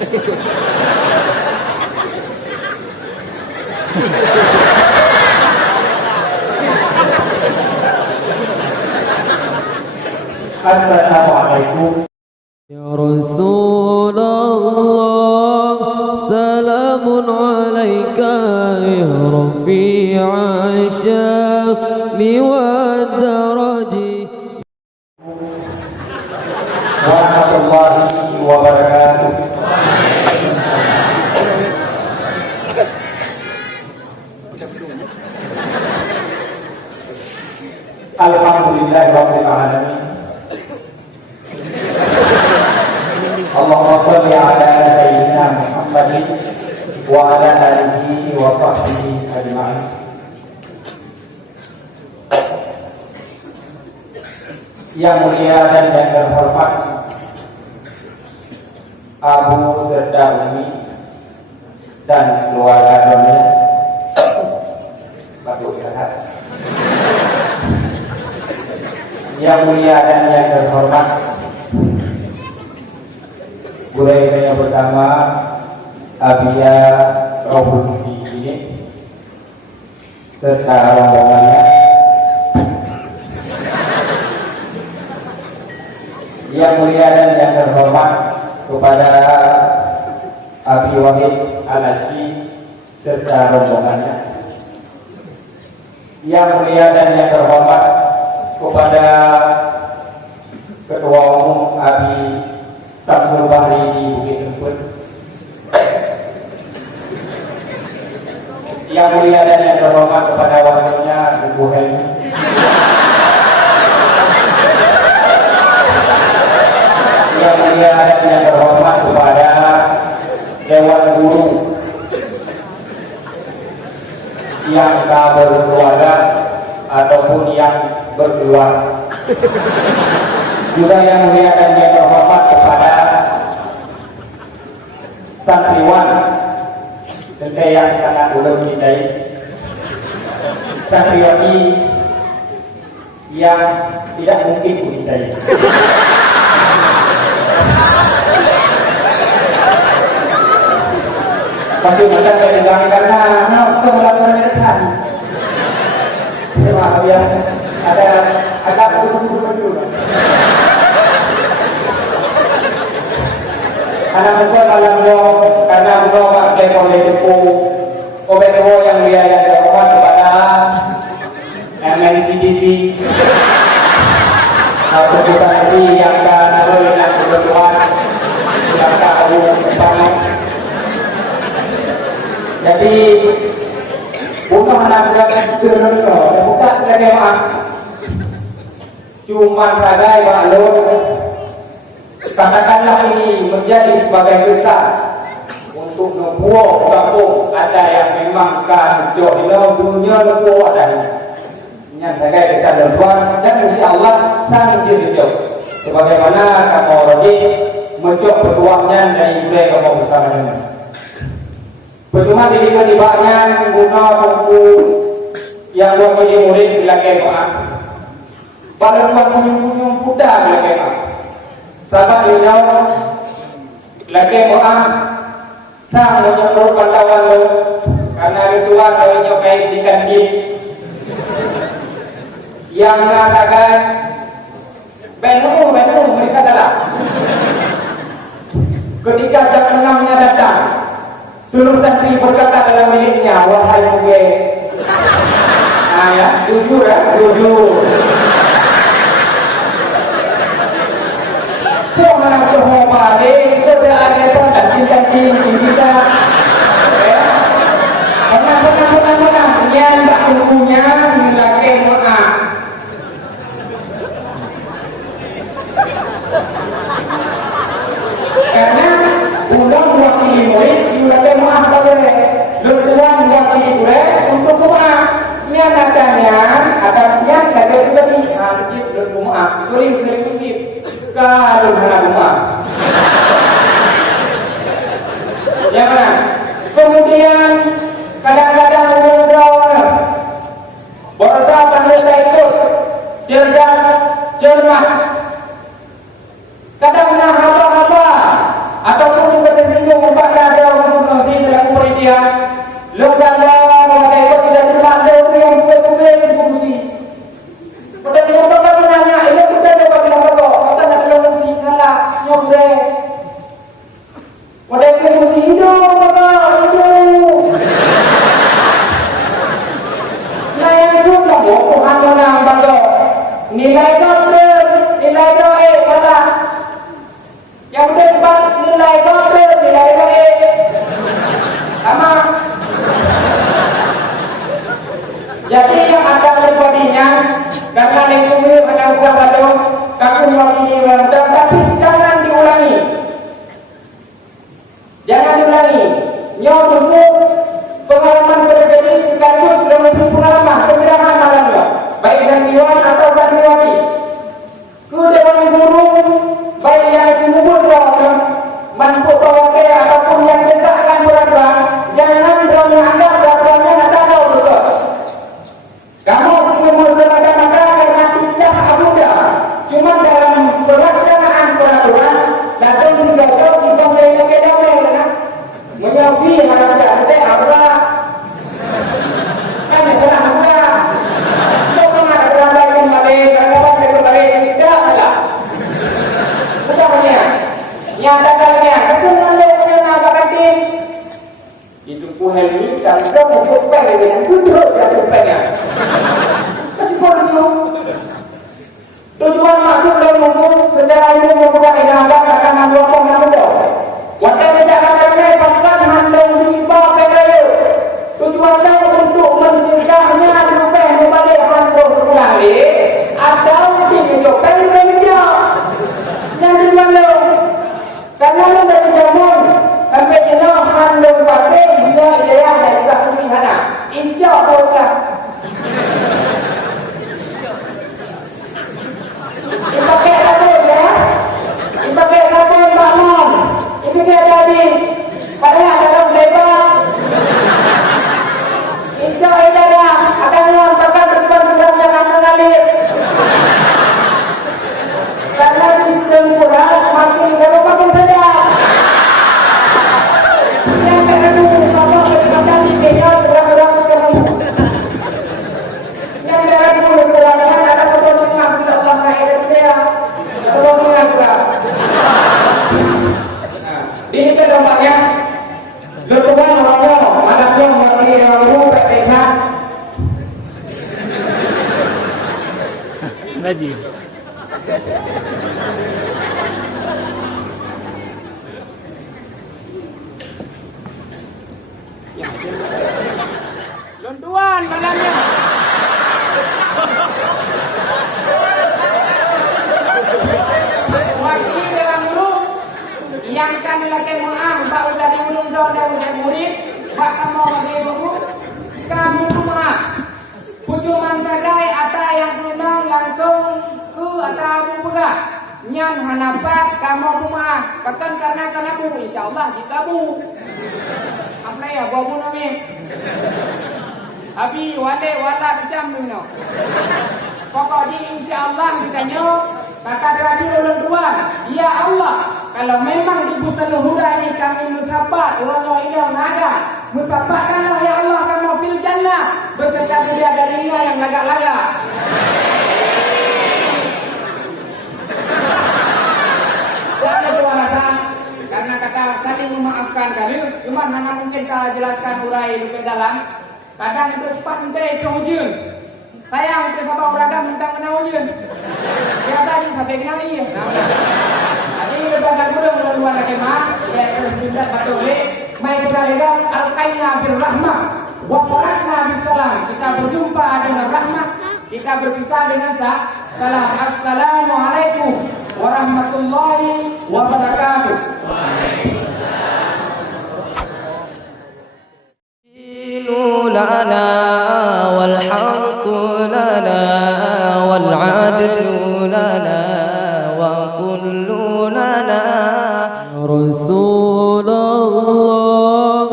Assalamualaikum. Ya Rasulullah, salamun alaika ya rafi'a syami wa daraji. Warahmatullahi wabarakatuh. Alhamdulillahirabbil alamin. Allahumma shalli ala sayyidina Muhammadin wa ala alihi wa sahbihi ajma'in. Yang mulia dan yang terhormat Abu Serda Umi dan keluarganya, Bapak Ustaz. Yang mulia dan yang terhormat Buraidaya bersama Abia Rohul ini serta rombongannya. Yang mulia dan yang terhormat kepada Abi Wahid Al-Asyi serta rombongannya. Yang mulia dan yang terhormat kepada Ketua Umum Abi Samsul Bahri di Bukit Tempur. Yang mulia dan yang terhormat kepada wakilnya Ibu Helmi. Yang mulia dan yang terhormat kepada Dewan Guru yang tak berkeluarga ataupun yang berkeluarga. Juga yang mulia dan yang terhormat kepada santriwan tentu yang sangat ulun cintai, santriwati yang tidak mungkin mencintai. Pasti kita kedengaran karena melakukan dekat. Maaf ya, ada agak dulu. Anak muda karena beliau pakai politik OBTO yang dia yang terhormat kepada MNCDC Keputusan yang tahu yang kebetulan yang tahu banget. Jadi bukan anak muda yang bukan memang cuma ragai balon. Katakanlah ini menjadi sebagai besar untuk membuat kampung ada yang memang kan jauh dunia lepuh adanya. Yang sebagai besar dan luar dan insya Allah sangat jauh. Sebagaimana kata orang menjauh peluangnya dari budaya kampung bersama dengan. Percuma dibaknya guna buku yang buat menjadi murid bila kemah. Pada rumah kunjung-kunjung kuda bila kemah. Sahabat beliau lagi mohon sang menyuruh pantawan lo karena ritual kawinnya kain di kantin yang mengatakan benu mereka adalah ketika jam 6-nya datang seluruh santri berkata dalam miliknya, wahai gue ya, jujur mana berhormat itu ada pada cincin kita menang yang tak punya lagi maaf karena udah mewakili murid lagi maaf boleh lutuan mewakili murid untuk maaf nyatakannya agar yang lagi juga bisa sedikit maaf kering sedikit kalau hendak rumah. Jangan. Kemudian kadang-kadang ngobrol. Bahasa manusia itu cerdas, cermat. Kadang haba-haba ataupun juga tersinggung ada kalanya kekenangannya nabakatin itu ku helmi dan kamu copeng dengan duduk dan copengnya kasih korju tujuan maksud dan mampu secara umum membuka inaga akan ngomong nama dong wadah secara mereka bahkan handong riba pedayo tujuan dan untuk mencegahnya copeng membalik handong kembali atau tidak copeng bekerja yang tujuan dong karena lo dari jamun sampai jenuh handong pakai dia ideal dan juga pilihan hijau boleh dipakai sabun ya dipakai sabun bangun dipakai tadi padahal dalam lebar hijau ideal akan melampakan berkurang yang mengalir karena sistem kuras makin kalau makin sedap yang kedua bapak berkata di bidang berang-berang ketemu yang kedua berang-berang ada kebetulan tidak pernah ada dia kebetulan pula ini ke dampaknya letupan orang malamnya memberi rambut praktekan Najib. Lontuan malamnya. wakil dalam dulu yang kami lagi mengang pak udah diulung dong dari murid pak kamu lagi buku kamu mengang Pujuman sagai ata yang menang langsung ke ata abu buka nyan hanafat kamu rumah bahkan karena bu insyaallah jika bu apa ya bawa nami abi wade wala kecam dulu pokoknya insyaallah ditanya kata terakhir ulun tuan ya Allah kalau memang di Bustaul Huda ini kami musabat orang ilah naga musabatkanlah ya Allah kami fil jannah beserta bidadarinya yang lagak-lagak karena kata saling memaafkan kali cuma hanya mungkin kalau jelaskan urai di dalam kadang itu pantai keujun saya untuk sama orang tentang kenal ujun ya tadi sampai kenal iya tadi lebakan kurang luar lagi mah ya terjundak batole mai kita lihat al-qaina birrahmah wa farakna bisalam kita berjumpa dengan rahmah kita berpisah dengan salam assalamualaikum warahmatullahi wabarakatuh. لنا والحق لنا والعدل لنا وكل لنا رسول الله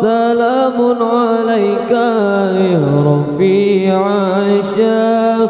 سلام عليك يا رفيع الشام